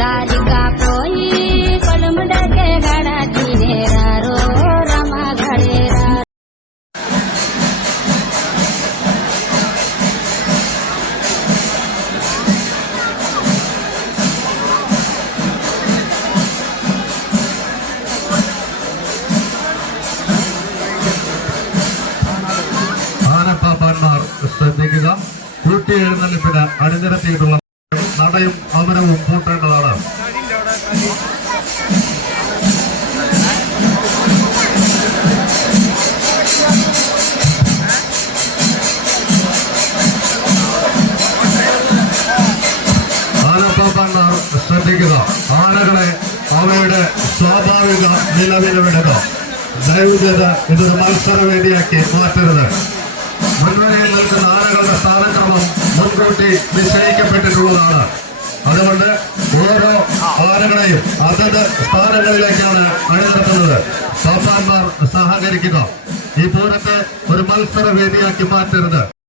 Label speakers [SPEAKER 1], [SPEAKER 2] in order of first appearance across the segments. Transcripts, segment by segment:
[SPEAKER 1] लालिका कोही कलम डके गाडा चिनेर रो रमा घडेर
[SPEAKER 2] ആനപ്പാപ്പാന്മാർ ശ്രദ്ധിക്കുക. കൂട്ടിയെഴുന്നള്ളിപ്പിന് അണിനിരത്തിയിട്ടുള്ള നടയും അവരെ ആനപ്പാപ്പാന്മാർ ശ്രദ്ധിക്കുക. ആനകളെ അവയുടെ സ്വാഭാവിക ചെയ്ത് ഇതൊരു മത്സരവേദിയാക്കി മാറ്റരുത്. മുൻവരയിൽ നിൽക്കുന്ന ആനകളുടെ സ്ഥാനക്രമം മുൻകൂട്ടി നിശ്ചയിക്കപ്പെട്ടിട്ടുള്ളതാണ്. അതുകൊണ്ട് ഓരോ താരങ്ങളെയും അതത് സ്ഥാനങ്ങളിലേക്കാണ് അണിനിരത്തുന്നത്. പാപ്പാന്മാർ സഹകരിക്കുക. ഈ പൂരത്തെ ഒരു മത്സര വേദിയാക്കി മാറ്റരുത്.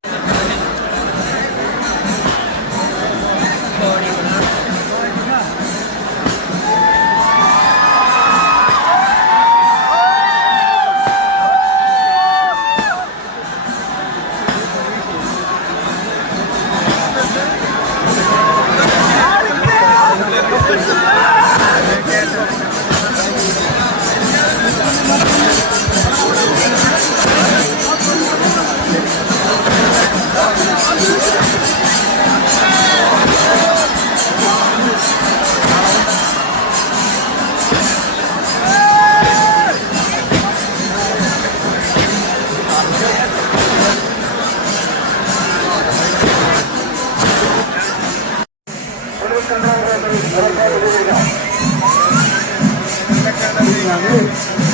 [SPEAKER 3] Thank you.